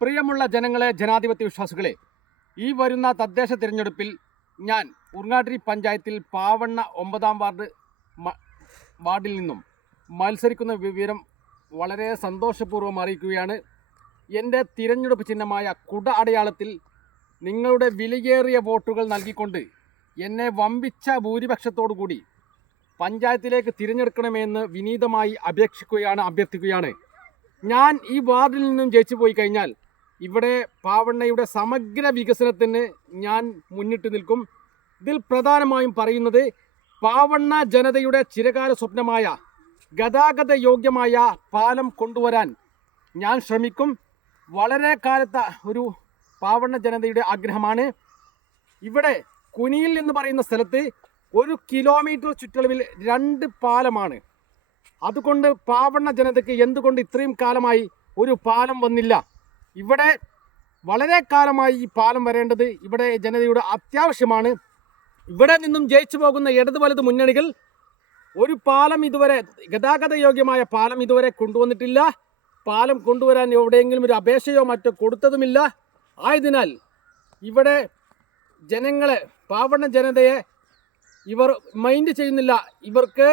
പ്രിയമുള്ള ജനങ്ങളെ ജനാധിപത്യ വിശ്വാസികളെ ഈ വരുന്ന തദ്ദേശ തിരഞ്ഞെടുപ്പിൽ ഞാൻ ഉർങ്ങാട്ടിരി പഞ്ചായത്തിൽ പാവണ്ണ ഒമ്പതാം വാർഡ് വാർഡിൽ നിന്നും മത്സരിക്കുന്ന വിവരം വളരെ സന്തോഷപൂർവം അറിയിക്കുകയാണ്. എന്റെ തിരഞ്ഞെടുപ്പ് ചിഹ്നമായ കുട അടയാളത്തിൽ നിങ്ങളുടെ വിലയേറിയ വോട്ടുകൾ നൽകിക്കൊണ്ട് എന്നെ വമ്പിച്ച ഭൂരിപക്ഷത്തോടു കൂടി പഞ്ചായത്തിലേക്ക് തിരഞ്ഞെടുക്കണമെന്ന് വിനീതമായി അപേക്ഷിക്കുകയാണ് അഭ്യർത്ഥിക്കുകയാണ്. ഞാൻ ഈ വാർഡിൽ നിന്നും ജയിച്ചു പോയി കഴിഞ്ഞാൽ ഇവിടെ പാവണ്ണയുടെ സമഗ്ര വികസനത്തിന് ഞാൻ മുന്നിട്ട് നിൽക്കും. ഇതിൽ പ്രധാനമായും പറയുന്നത് പാവണ്ണ ജനതയുടെ ചിരകാല സ്വപ്നമായ ഗതാഗത യോഗ്യമായ പാലം കൊണ്ടുവരാൻ ഞാൻ ശ്രമിക്കും. വളരെ കാലത്തെ ഒരു പാവണ്ണ ജനതയുടെ ആഗ്രഹമാണ്. ഇവിടെ കുനിയിൽ എന്ന് പറയുന്ന സ്ഥലത്ത് ഒരു കിലോമീറ്റർ ചുറ്റളവിൽ രണ്ട് പാലമാണ്. അതുകൊണ്ട് പാവണ്ണ ജനതയ്ക്ക് എന്തുകൊണ്ട് ഇത്രയും കാലമായി ഒരു പാലം വന്നില്ല? ഇവിടെ വളരെ കാലമായി ഈ പാലം വരേണ്ടത് ഇവിടെ ജനതയുടെ അത്യാവശ്യമാണ്. ഇവിടെ നിന്നും ജയിച്ചു പോകുന്ന ഇടത് വലത് മുന്നണികൾ ഒരു പാലം ഇതുവരെ ഗതാഗത യോഗ്യമായ പാലം ഇതുവരെ കൊണ്ടുവന്നിട്ടില്ല. പാലം കൊണ്ടുവരാൻ എവിടെയെങ്കിലും ഒരു അപേക്ഷയോ മറ്റോ കൊടുത്തതുമില്ല. ആയതിനാൽ ഇവിടെ ജനങ്ങളെ പാവണ ജനതയെ ഇവർ മൈൻഡ് ചെയ്യുന്നില്ല. ഇവർക്ക്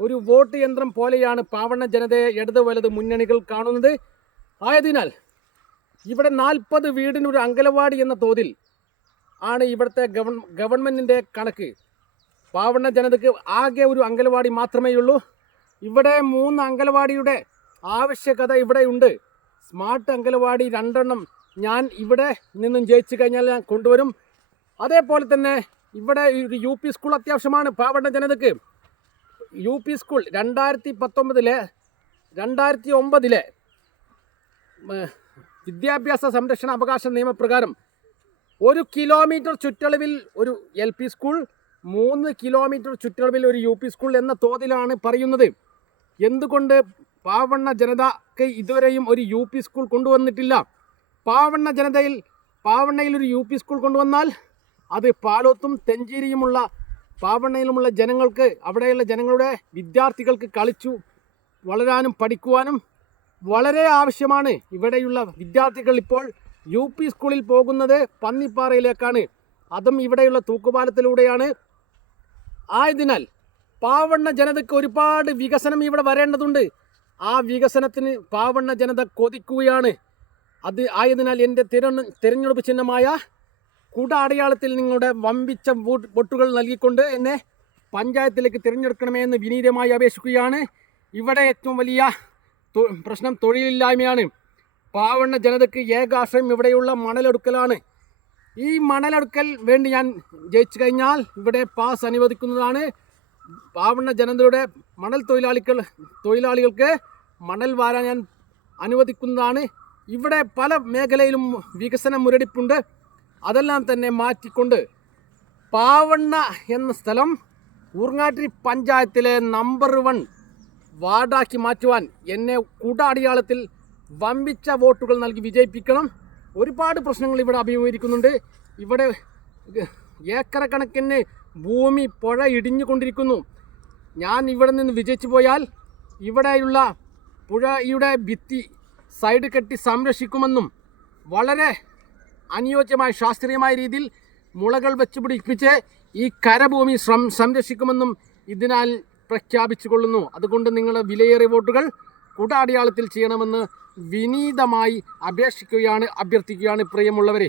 ഒരു വോട്ട് യന്ത്രം പോലെയാണ് പാവണ ജനതയെ ഇടത് വലത് മുന്നണികൾ കാണുന്നത്. ആയതിനാൽ ഇവിടെ നാൽപ്പത് ഒരു അങ്കലവാടി എന്ന തോതിൽ ആണ് ഇവിടുത്തെ ഗവൺ ഗവൺമെന്റിന്റെ കണക്ക്. പാവണ ജനതയ്ക്ക് ആകെ ഒരു അങ്കലവാടി മാത്രമേ ഉള്ളൂ. ഇവിടെ മൂന്ന് അങ്കലവാടിയുടെ ആവശ്യകത ഇവിടെയുണ്ട് സ്മാർട്ട് അങ്കലവാടി രണ്ടെണ്ണം ഞാൻ ഇവിടെ നിന്നും ജയിച്ചു കഴിഞ്ഞാൽ ഞാൻ കൊണ്ടുവരും. അതേപോലെ തന്നെ ഇവിടെ ഒരു യു പി സ്കൂൾ അത്യാവശ്യമാണ് പാവണ ജനതയ്ക്ക്. യു പി സ്കൂൾ രണ്ടായിരത്തി പത്തൊമ്പതിലെ രണ്ടായിരത്തി ഒമ്പതിലെ വിദ്യാഭ്യാസ സംരക്ഷണ അവകാശ നിയമപ്രകാരം ഒരു കിലോമീറ്റർ ചുറ്റളവിൽ ഒരു എൽ പി സ്കൂൾ മൂന്ന് കിലോമീറ്റർ ചുറ്റളവിൽ ഒരു യു പി സ്കൂൾ എന്ന തോതിലാണ് പറയുന്നത്. എന്തുകൊണ്ട് പാവണ്ണ ജനതയ്ക്ക് ഇതുവരെയും ഒരു യു പി സ്കൂൾ കൊണ്ടുവന്നിട്ടില്ല? പാവണ്ണ ജനതയിൽ പാവണ്ണയിൽ ഒരു യു പി സ്കൂൾ കൊണ്ടുവന്നാൽ അത് പാലോത്തും തെഞ്ചേരിയുമുള്ള പാവണ്ണയിലുമുള്ള ജനങ്ങൾക്ക് അവിടെയുള്ള ജനങ്ങളുടെ വിദ്യാർത്ഥികൾക്ക് കളിച്ചു വളരാനും പഠിക്കുവാനും വളരെ ആവശ്യമാണ്. ഇവിടെയുള്ള വിദ്യാർത്ഥികൾ ഇപ്പോൾ യു പി സ്കൂളിൽ പോകുന്നത് പന്നിപ്പാറയിലേക്കാണ്. അതും ഇവിടെയുള്ള തൂക്കുപാലത്തിലൂടെയാണ്. ആയതിനാൽ പാവണ്ണ ജനതയ്ക്ക് ഒരുപാട് വികസനം ഇവിടെ വരേണ്ടതുണ്ട്. ആ വികസനത്തിന് പാവണ്ണ ജനത കൊതിക്കുകയാണ്. അത് ആയതിനാൽ എന്റെ തിര തിരഞ്ഞെടുപ്പ് ചിഹ്നമായ കൂട അടയാളത്തിൽ നിങ്ങളുടെ വമ്പിച്ച വോട്ട് വോട്ടുകൾ നൽകിക്കൊണ്ട് എന്നെ പഞ്ചായത്തിലേക്ക് തിരഞ്ഞെടുക്കണമേ എന്ന് വിനീതമായി അപേക്ഷിക്കുകയാണ്. ഇവിടെ ഏറ്റവും വലിയ പ്രശ്നം തൊഴിലില്ലായ്മയാണ്. പാവണ്ണ ജനതയ്ക്ക് ഏകാശ്രയം ഇവിടെയുള്ള മണലെടുക്കലാണ്. ഈ മണലെടുക്കൽ വേണ്ടി ഞാൻ ജയിച്ചു കഴിഞ്ഞാൽ ഇവിടെ പാസ് അനുവദിക്കുന്നതാണ്. പാവണ്ണ ജനതയുടെ മണൽ തൊഴിലാളികൾ തൊഴിലാളികൾക്ക് മണൽ വാരാൻ ഞാൻ അനുവദിക്കുന്നതാണ്. ഇവിടെ പല മേഖലയിലും വികസനം മുരടിപ്പുണ്ട്. അതെല്ലാം തന്നെ മാറ്റിക്കൊണ്ട് പാവണ്ണ എന്ന സ്ഥലം ഊർങ്ങാട്ടിരി പഞ്ചായത്തിലെ നമ്പർ വൺ വാർഡാക്കി മാറ്റുവാൻ എന്നെ കൂട്ടാടിയാളത്തിൽ വമ്പിച്ച വോട്ടുകൾ നൽകി വിജയിപ്പിക്കണം. ഒരുപാട് പ്രശ്നങ്ങൾ ഇവിടെ അഭിമുഖീകരിക്കുന്നുണ്ട്. ഇവിടെ ഏക്കറക്കണക്കിന് ഭൂമി പുഴ ഇടിഞ്ഞുകൊണ്ടിരിക്കുന്നു. ഞാൻ ഇവിടെ നിന്ന് വിജയിച്ചു പോയാൽ ഇവിടെയുള്ള പുഴയുടെ ഭിത്തി സൈഡ് കെട്ടി സംരക്ഷിക്കുമെന്നും വളരെ അനുയോജ്യമായ ശാസ്ത്രീയമായ രീതിയിൽ മുളകൾ വെച്ച് പിടിപ്പിച്ച് ഈ കരഭൂമി സംരക്ഷിക്കുമെന്നും ഇതിനാൽ പ്രഖ്യാപിച്ചു കൊള്ളുന്നു അതുകൊണ്ട് നിങ്ങൾ വിലയേറിയ വോട്ടുകൾ കൂട്ടാടിയാളത്തിൽ ചെയ്യണമെന്ന് വിനീതമായി അപേക്ഷിക്കുകയാണ് അഭ്യർത്ഥിക്കുകയാണ് പ്രിയമുള്ളവരെ.